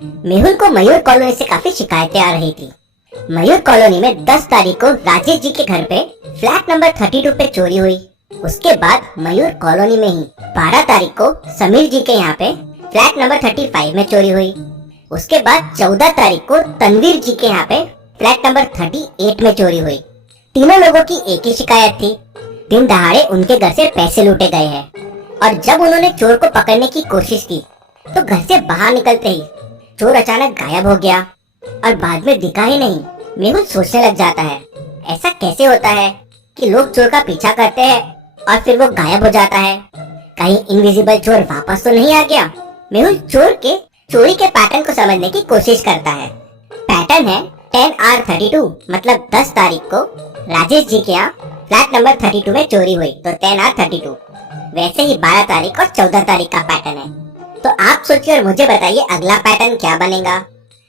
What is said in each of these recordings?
मेहुल को मयूर कॉलोनी से काफी शिकायतें आ रही थी। मयूर कॉलोनी में 10 तारीख को राजेश जी के घर पे फ्लैट नंबर 32 पे चोरी हुई। उसके बाद मयूर कॉलोनी में ही 12 तारीख को समीर जी के यहाँ पे फ्लैट नंबर 35 में चोरी हुई। उसके बाद 14 तारीख को तनवीर जी के यहाँ पे फ्लैट नंबर 38 में चोरी हुई। तीनों लोगों की एक ही शिकायत थी, दिन दहाड़े उनके घर से पैसे लूटे गए हैं। और जब उन्होंने चोर को पकड़ने की कोशिश की तो घर से बाहर निकलते ही चोर अचानक गायब हो गया और बाद में दिखा ही नहीं। मेहुल सोचने लग जाता है, ऐसा कैसे होता है कि लोग चोर का पीछा करते हैं और फिर वो गायब हो जाता है। कहीं इनविजिबल चोर वापस तो नहीं आ गया। मेहुल चोर के चोरी के पैटर्न को समझने की कोशिश करता है। पैटर्न है 10R32, मतलब 10 तारीख को राजेश जी के यहाँ फ्लैट नंबर 32 में चोरी हुई तो 10R32। वैसे ही 12 तारीख और 14 तारीख का पैटर्न है। तो आप सोचिए और मुझे बताइए अगला पैटर्न क्या बनेगा।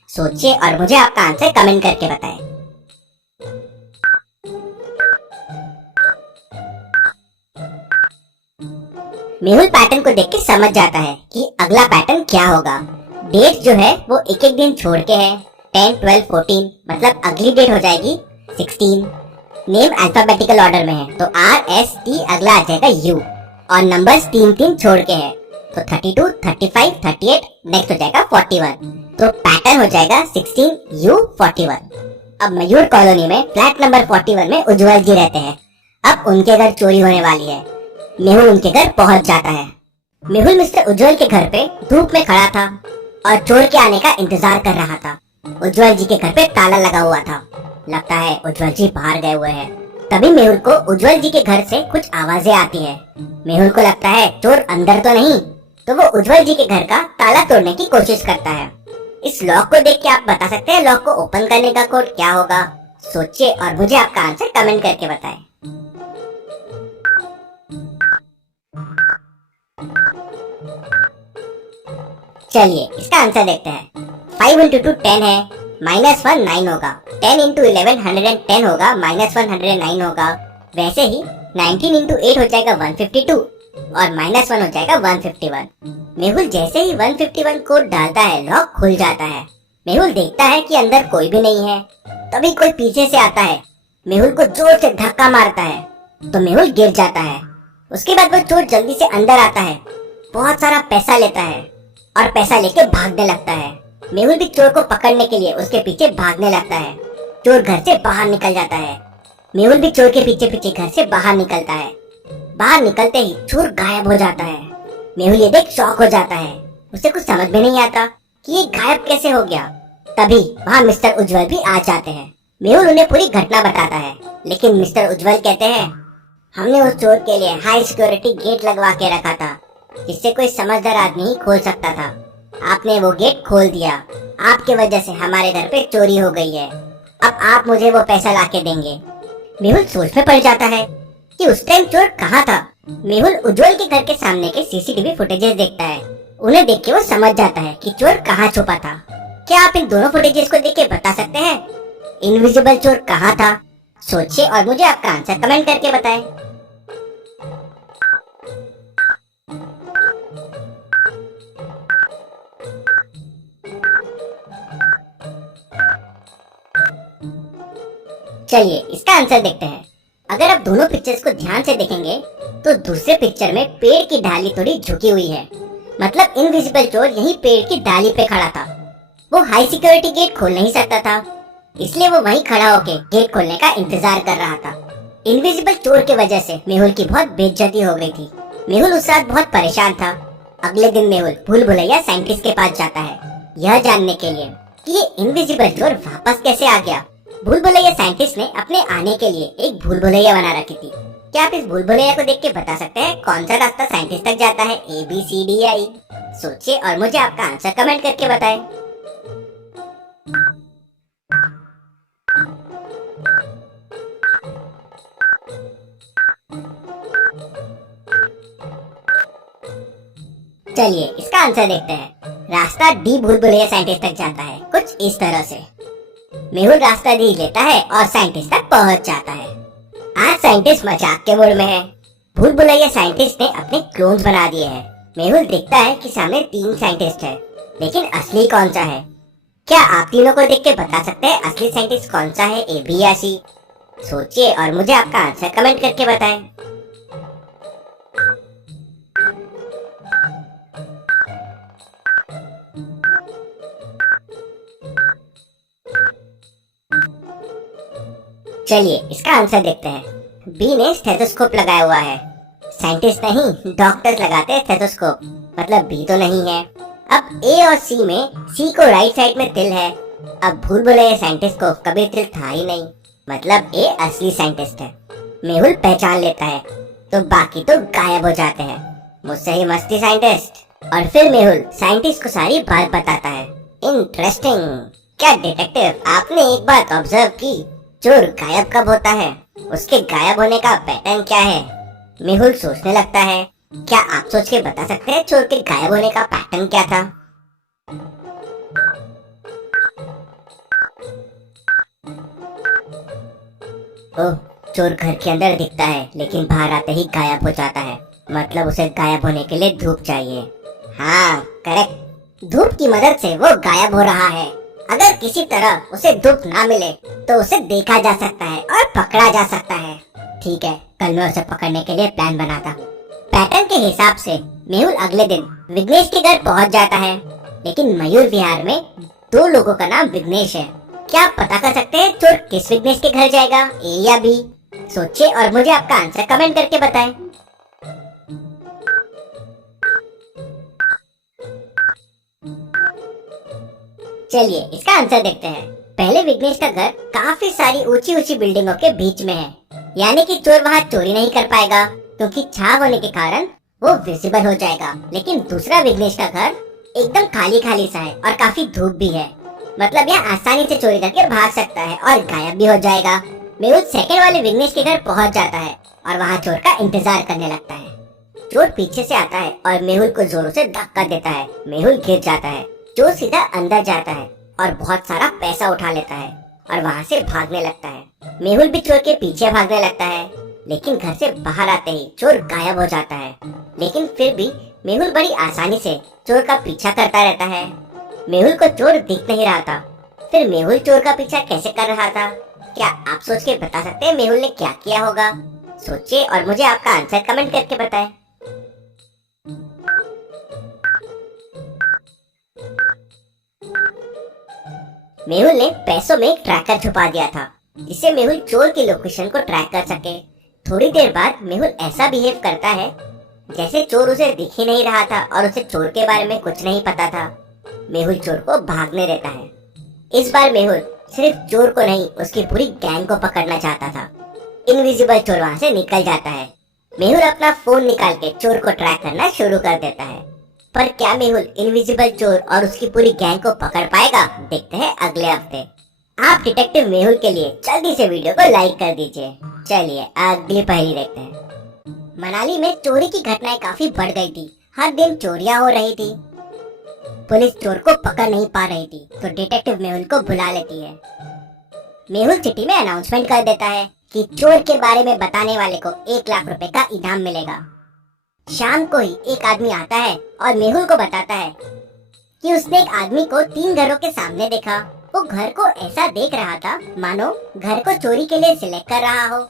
सोचिए और मुझे आपका आंसर कमेंट करके बताएं। मेहुल पैटर्न को देख के समझ जाता है कि अगला पैटर्न क्या होगा। डेट जो है वो एक एक दिन छोड़ के है, 10, 12, 14, मतलब अगली डेट हो जाएगी 16। नेम अल्फाबेटिकल ऑर्डर में है तो RST, अगला आ जाएगा U, और नंबर्स 3 छोड़ के है तो 32, 35, 38, नेक्स्ट हो जाएगा 41। तो पैटर्न हो जाएगा 16U41। अब मयूर कॉलोनी में फ्लैट नंबर 41 में उज्जवल जी रहते हैं। अब उनके घर चोरी होने वाली है। मेहुल उनके घर पहुंच जाता है। मेहुल मिस्टर उज्जवल के घर पे धूप में खड़ा था और चोर के आने का इंतजार कर रहा था। उज्जवल जी के घर पे ताला लगा हुआ था। लगता है उज्जवल जी बाहर गए हुए हैं। तभी मेहुल को उज्जवल जी के घर से कुछ आवाजें आती है। मेहुल को लगता है चोर अंदर तो नहीं, तो वो उज्जवल जी के घर का ताला तोड़ने की कोशिश करता है। इस लॉक को देख के आप बता सकते हैं लॉक को ओपन करने का कोड क्या होगा। सोचिए और मुझे आपका आंसर कमेंट करके बताएं। चलिए इसका आंसर देखते हैं। 5 into 2 10 है, -1 9 होगा। 10 into 11 110 होगा, -1 109 होगा। वैसे ही 19 into 8 हो जाएगा 152 और -1 हो जाएगा 151। मेहुल जैसे ही 151 कोड डालता है लॉक खुल जाता है। मेहुल देखता है कि अंदर कोई भी नहीं है। तभी कोई पीछे से आता है, मेहुल को जोर से धक्का मारता है तो मेहुल गिर जाता है। उसके बाद वो चोर जल्दी से अंदर आता है, बहुत सारा पैसा लेता है और पैसा लेके भागने लगता है। मेहुल भी चोर को पकड़ने के लिए उसके पीछे भागने लगता है। चोर घर से बाहर निकल जाता है। मेहुल भी चोर के पीछे पीछे घर से बाहर निकलता है। बाहर निकलते ही चोर गायब हो जाता है। मेहुल ये देख शॉक हो जाता है। उसे कुछ समझ में नहीं आता कि ये गायब कैसे हो गया। तभी वहाँ मिस्टर उज्जवल भी आ जाते हैं। मेहुल उन्हें पूरी घटना बताता है, लेकिन मिस्टर उज्जवल कहते हैं हमने उस चोर के लिए हाई सिक्योरिटी गेट लगवा के रखा था, जिससे कोई समझदार आदमी ही खोल सकता था। आपने वो गेट खोल दिया, आपके वजह से हमारे घर पे चोरी हो गई है। अब आप मुझे वो पैसा लाके देंगे। मेहुल सोच में पड़ जाता है कि उस टाइम चोर कहाँ था। मेहुल उज्जवल के घर के सामने के CCTV फुटेजेस देखता है। उन्हें देख के वो समझ जाता है कि चोर कहाँ छुपा था। क्या आप इन दोनों फुटेजेस को देख के बता सकते हैं इनविजिबल चोर कहाँ था? सोचिए और मुझे आपका आंसर कमेंट करके बताएं। चलिए इसका आंसर देखते हैं। अगर आप दोनों पिक्चर्स को ध्यान से देखेंगे तो दूसरे पिक्चर में पेड़ की डाली थोड़ी झुकी हुई है, मतलब इनविजिबल चोर यही पेड़ की डाली पे खड़ा था। वो हाई सिक्योरिटी गेट खोल नहीं सकता था, इसलिए वो वहीं खड़ा होके गेट खोलने का इंतजार कर रहा था। इनविजिबल चोर की वजह से मेहुल की बहुत बेइज्जती हो गई थी। मेहुल उस रात बहुत परेशान था। अगले दिन मेहुल भूल भुलैया साइंटिस्ट के पास जाता है, यह जानने के लिए कि ये इनविजिबल चोर वापस कैसे आ गया। भूल भुलैया साइंटिस्ट ने अपने आने के लिए एक भूल भुलैया बना रखी थी। क्या आप इस भूल भुलैया को देख के बता सकते हैं कौन सा रास्ता साइंटिस्ट तक जाता है, ABCD या E? सोचिए और मुझे आपका आंसर कमेंट करके बताएं। चलिए इसका आंसर देखते हैं। रास्ता D भूल भुलैया साइंटिस्ट तक जाता है कुछ इस तरह से। मेहुल रास्ता D लेता है और साइंटिस्ट तक पहुंच जाता है। आज साइंटिस्ट मजाक के मूड में है। भूल भुलैया साइंटिस्ट ने अपने क्लोन्स बना दिए हैं। मेहुल देखता है कि सामने 3 साइंटिस्ट है। लेकिन असली कौन सा है? क्या आप तीनों को देख के बता सकते हैं असली साइंटिस्ट कौन सा है, ए, बी या सी? सोचिए और मुझे आपका आंसर कमेंट करके बताएं। चलिए इसका आंसर देखते हैं। बी ने स्टेथोस्कोप लगाया हुआ है। साइंटिस्ट नहीं, डॉक्टर्स लगाते हैं स्टेथोस्कोप, मतलब बी तो नहीं है। अब ए और सी में सी को राइट साइड में तिल है। अब भूल भुलैया साइंटिस्ट को कभी तिल था ही नहीं, मतलब ए असली साइंटिस्ट है। मेहुल पहचान लेता है तो बाकी तो गायब हो जाते हैं। मुझसे ही मस्ती साइंटिस्ट। और फिर मेहुल साइंटिस्ट को सारी बात बताता है। इंटरेस्टिंग। क्या डिटेक्टिव, आपने एक बात ऑब्जर्व की? चोर गायब कब होता है? उसके गायब होने का पैटर्न क्या है? मेहुल सोचने लगता है। क्या आप सोच के बता सकते हैं चोर के गायब होने का पैटर्न क्या था? ओह, चोर घर के अंदर दिखता है लेकिन बाहर आते ही गायब हो जाता है, मतलब उसे गायब होने के लिए धूप चाहिए। हाँ करेक्ट, धूप की मदद से वो गायब हो रहा है। अगर किसी तरह उसे धूप ना मिले तो उसे देखा जा सकता है और पकड़ा जा सकता है। ठीक है, कल मैं उसे पकड़ने के लिए प्लान बनाता हूँ। पैटर्न के हिसाब से मेहुल अगले दिन विघ्नेश के घर पहुँच जाता है, लेकिन मयूर विहार में दो लोगों का नाम विघ्नेश है। क्या आप पता कर सकते हैं चोर किस विघ्नेश के घर जाएगा, ए या बी? सोचिए और मुझे आपका आंसर कमेंट करके बताएं। चलिए इसका आंसर देखते हैं। पहले विघ्नेश का घर काफी सारी ऊंची ऊंची बिल्डिंगों के बीच में है, यानी कि चोर वहाँ चोरी नहीं कर पाएगा क्योंकि छाव होने के कारण वो विजिबल हो जाएगा। लेकिन दूसरा विघ्नेश का घर एकदम खाली खाली सा है और काफी धूप भी है, मतलब यहाँ आसानी से चोरी करके भाग सकता है और गायब भी हो जाएगा। मेहुल सेकंड वाले विघ्नेश के घर पहुँच जाता है और वहाँ चोर का इंतजार करने लगता है। चोर पीछे से आता है और मेहुल को जोरों से धक्का देता है। मेहुल गिर जाता है। चोर सीधा अंदर जाता है और बहुत सारा पैसा उठा लेता है और वहाँ से भागने लगता है। मेहुल भी चोर के पीछे भागने लगता है, लेकिन घर से बाहर आते ही चोर गायब हो जाता है। लेकिन फिर भी मेहुल बड़ी आसानी से चोर का पीछा करता रहता है। मेहुल को चोर दिख नहीं रहा था, फिर मेहुल चोर का पीछा कैसे कर रहा था? क्या आप सोच के बता सकते हैं मेहुल ने क्या किया होगा? सोचिए और मुझे आपका आंसर कमेंट करके बताएं। मेहुल ने पैसों में एक ट्रैकर छुपा दिया था, जिससे मेहुल चोर की लोकेशन को ट्रैक कर सके। थोड़ी देर बाद मेहुल ऐसा बिहेव करता है जैसे चोर उसे दिख ही नहीं रहा था और उसे चोर के बारे में कुछ नहीं पता था। मेहुल चोर को भागने देता है। इस बार मेहुल सिर्फ चोर को नहीं, उसकी पूरी गैंग को पकड़ना चाहता था। इनविजिबल चोर वहाँ से निकल जाता है। मेहुल अपना फोन निकाल के चोर को ट्रैक करना शुरू कर देता है, पर क्या मेहुल इनविजिबल चोर और उसकी पूरी गैंग को पकड़ पाएगा? देखते हैं अगले हफ्ते। आप डिटेक्टिव मेहुल के लिए जल्दी से वीडियो को लाइक कर दीजिए। चलिए अगली पहेली देखते हैं। मनाली में चोरी की घटनाएं काफी बढ़ गई थी। हर दिन चोरियां हो रही थी। पुलिस चोर को पकड़ नहीं पा रही थी, तो डिटेक्टिव मेहुल को बुला लेती है। मेहुल चिट्ठी में अनाउंसमेंट कर देता है कि चोर के बारे में बताने वाले को 1 लाख रुपए का इनाम मिलेगा। शाम को ही एक आदमी आता है और मेहुल को बताता है कि उसने एक आदमी को 3 घरों के सामने देखा। वो घर को ऐसा देख रहा था मानो घर को चोरी के लिए सिलेक्ट कर रहा हो।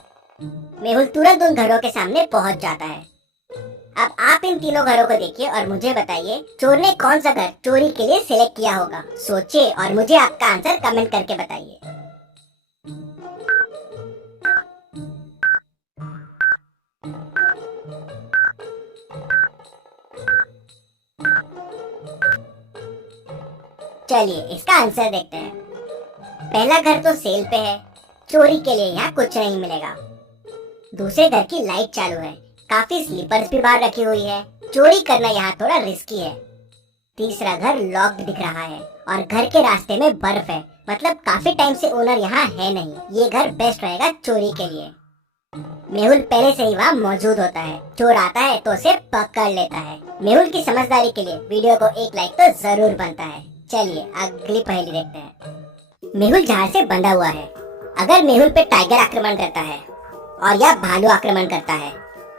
मेहुल तुरंत उन घरों के सामने पहुंच जाता है। अब आप इन तीनों घरों को देखिए और मुझे बताइए चोर ने कौन सा घर चोरी के लिए सिलेक्ट किया होगा। सोचिए और मुझे आपका आंसर कमेंट करके बताइए। चलिए इसका आंसर देखते हैं। पहला घर तो सेल पे है, चोरी के लिए यहाँ कुछ नहीं मिलेगा। दूसरे घर की लाइट चालू है, काफी स्लीपर्स भी बाहर रखी हुई है, चोरी करना यहाँ थोड़ा रिस्की है। तीसरा घर लॉक्ड दिख रहा है और घर के रास्ते में बर्फ है, मतलब काफी टाइम से ओनर यहाँ है नहीं। ये घर बेस्ट रहेगा चोरी के लिए। मेहुल पहले से ही वहाँ मौजूद होता है। चोर आता है तो उसे पकड़ लेता है। मेहुल की समझदारी के लिए वीडियो को 1 लाइक तो जरूर बनता है। चलिए अगली पहेली देखते हैं। मेहुल झाड़ से बंधा हुआ है। अगर मेहुल पे टाइगर आक्रमण करता है और या भालू आक्रमण करता है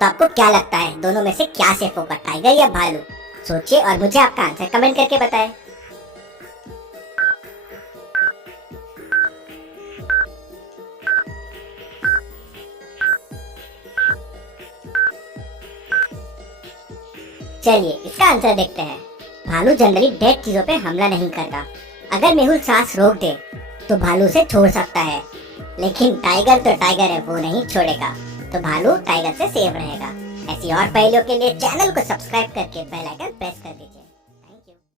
तो आपको क्या लगता है दोनों में से क्या सेफ होगा, टाइगर या भालू? सोचिए और मुझे आपका आंसर कमेंट करके बताएं। चलिए इसका आंसर देखते हैं। भालू जनरली डेड चीजों पे हमला नहीं करता। अगर मेहुल सांस रोक दे तो भालू से छोड़ सकता है, लेकिन टाइगर तो टाइगर है, वो नहीं छोड़ेगा। तो भालू टाइगर से सेफ रहेगा। ऐसी और पहेलियों के लिए चैनल को सब्सक्राइब करके बेल आइकन प्रेस कर दीजिए।